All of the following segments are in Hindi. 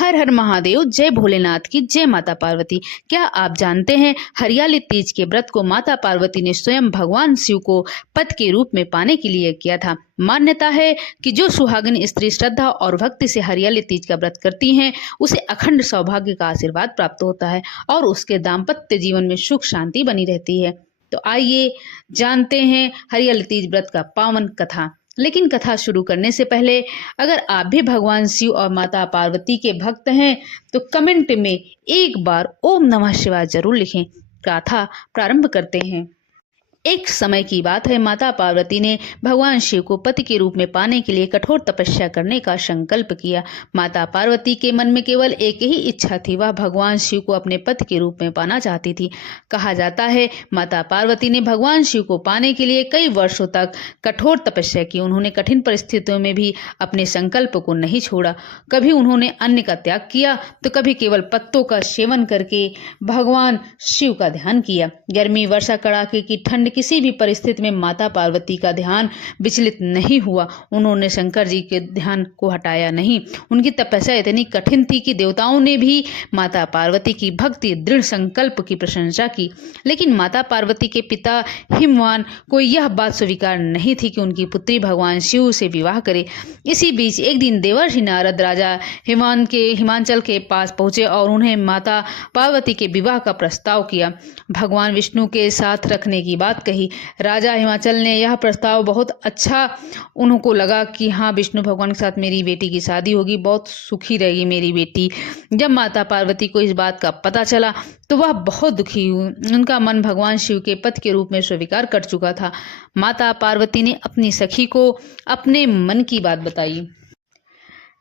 हर हर महादेव, जय भोलेनाथ की जय माता पार्वती। क्या आप जानते हैं हरियाली तीज के व्रत को माता पार्वती ने स्वयं भगवान शिव को पति के रूप में पाने के लिए किया था। मान्यता है कि जो सुहागिन स्त्री श्रद्धा और भक्ति से हरियाली तीज का व्रत करती हैं, उसे अखंड सौभाग्य का आशीर्वाद प्राप्त होता है और उसके दाम्पत्य जीवन में सुख शांति बनी रहती है। तो आइए जानते हैं हरियाली तीज व्रत का पावन कथा। लेकिन कथा शुरू करने से पहले अगर आप भी भगवान शिव और माता पार्वती के भक्त हैं तो कमेंट में एक बार ओम नमः शिवाय जरूर लिखें। कथा प्रारंभ करते हैं। एक समय की बात है, माता पार्वती ने भगवान शिव को पति के रूप में पाने के लिए कठोर तपस्या करने का संकल्प किया। माता पार्वती के मन में केवल एक ही इच्छा थी, वह भगवान शिव को अपने पति के रूप में पाना चाहती थी। कहा जाता है माता पार्वती ने भगवान शिव को पाने के लिए कई वर्षों तक कठोर तपस्या की। उन्होंने कठिन परिस्थितियों में भी अपने संकल्प को नहीं छोड़ा। कभी उन्होंने अन्न का त्याग किया तो कभी केवल पत्तों का सेवन करके भगवान शिव का ध्यान किया। गर्मी, वर्षा, कड़ाके की ठंड, किसी भी परिस्थिति में माता पार्वती का ध्यान विचलित नहीं हुआ। उन्होंने शंकर जी के ध्यान को हटाया नहीं। उनकी तपस्या इतनी कठिन थी कि देवताओं ने भी माता पार्वती की भक्ति, दृढ़ संकल्प की प्रशंसा की। लेकिन माता पार्वती के पिता हिमवान को यह बात स्वीकार नहीं थी कि उनकी पुत्री भगवान शिव से विवाह करे। इसी बीच एक दिन देवर्षि नारद राजा हिमाचल के पास पहुंचे और उन्हें माता पार्वती के विवाह का प्रस्ताव किया। भगवान विष्णु के साथ रखने की बात कही। राजा हिमाचल ने यह प्रस्ताव बहुत अच्छा उनको लगा कि हाँ, विष्णु भगवान के साथ मेरी बेटी की शादी होगी, बहुत सुखी रहेगी मेरी बेटी। जब माता पार्वती को इस बात का पता चला तो वह बहुत दुखी हुई। उनका मन भगवान शिव के पति के रूप में स्वीकार कर चुका था। माता पार्वती ने अपनी सखी को अपने मन की बात बताई।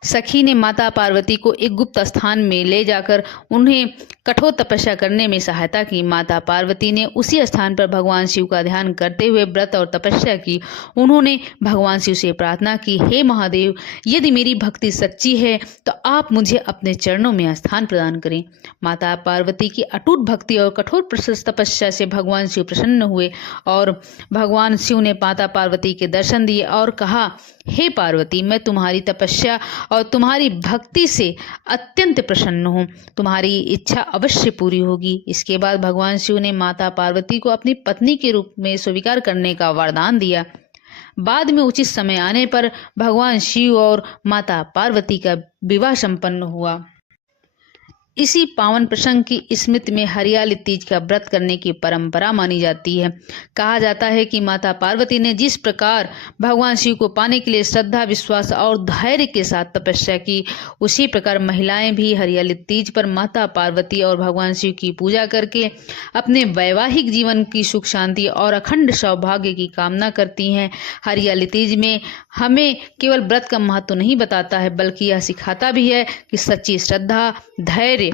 सखी ने माता पार्वती को एक गुप्त स्थान में ले जाकर उन्हें कठोर तपस्या करने में सहायता की। माता पार्वती ने उसी स्थान पर भगवान शिव का ध्यान करते हुए व्रत और तपस्या की। उन्होंने भगवान शिव से प्रार्थना की, हे महादेव, यदि मेरी भक्ति सच्ची है तो आप मुझे अपने चरणों में स्थान प्रदान करें। माता पार्वती की अटूट भक्ति और कठोर तपस्या से भगवान शिव प्रसन्न हुए और भगवान शिव ने माता पार्वती के दर्शन दिए और कहा, हे पार्वती, मैं तुम्हारी तपस्या और तुम्हारी भक्ति से अत्यंत प्रसन्न हूँ। तुम्हारी इच्छा अवश्य पूरी होगी। इसके बाद भगवान शिव ने माता पार्वती को अपनी पत्नी के रूप में स्वीकार करने का वरदान दिया। बाद में उचित समय आने पर भगवान शिव और माता पार्वती का विवाह संपन्न हुआ। इसी पावन प्रसंग की स्मृति में हरियाली तीज का व्रत करने की परंपरा मानी जाती है। कहा जाता है कि माता पार्वती ने जिस प्रकार भगवान शिव को पाने के लिए श्रद्धा, विश्वास और धैर्य के साथ तपस्या की, उसी प्रकार महिलाएं भी हरियाली तीज पर माता पार्वती और भगवान शिव की पूजा करके अपने वैवाहिक जीवन की सुख शांति और अखंड सौभाग्य की कामना करती हैं। हरियाली तीज में हमें केवल व्रत का महत्व नहीं बताता है, बल्कि यह सिखाता भी है कि सच्ची श्रद्धा, धैर्य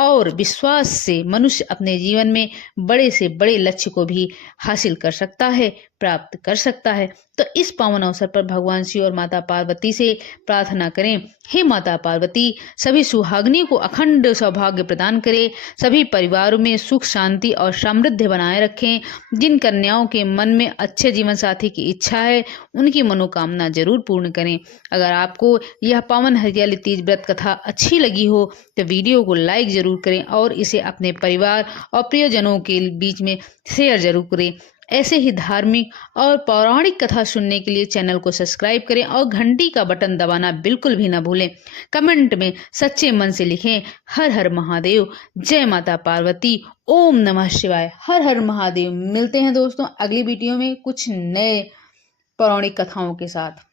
और विश्वास से मनुष्य अपने जीवन में बड़े से बड़े लक्ष्य को भी हासिल कर सकता है, प्राप्त कर सकता है। तो इस पावन अवसर पर भगवान शिव और माता पार्वती से प्रार्थना करें, हे माता पार्वती, सभी सुहागिनी को अखंड सौभाग्य प्रदान करें, सभी परिवारों में सुख शांति और समृद्धि बनाए रखें। जिन कन्याओं के मन में अच्छे जीवन साथी की इच्छा है, उनकी मनोकामना जरूर पूर्ण करें। अगर आपको यह पावन हरियाली तीज व्रत कथा अच्छी लगी हो तो वीडियो को लाइक जरूर करें और इसे अपने परिवार और प्रियजनों के बीच में शेयर जरूर करें। ऐसे ही धार्मिक और पौराणिक कथा सुनने के लिए चैनल को सब्सक्राइब करें और घंटी का बटन दबाना बिल्कुल भी ना भूलें। कमेंट में सच्चे मन से लिखें, हर हर महादेव, जय माता पार्वती, ओम नमः शिवाय, हर हर महादेव। मिलते हैं दोस्तों अगली वीडियो में कुछ नए पौराणिक कथाओं के साथ।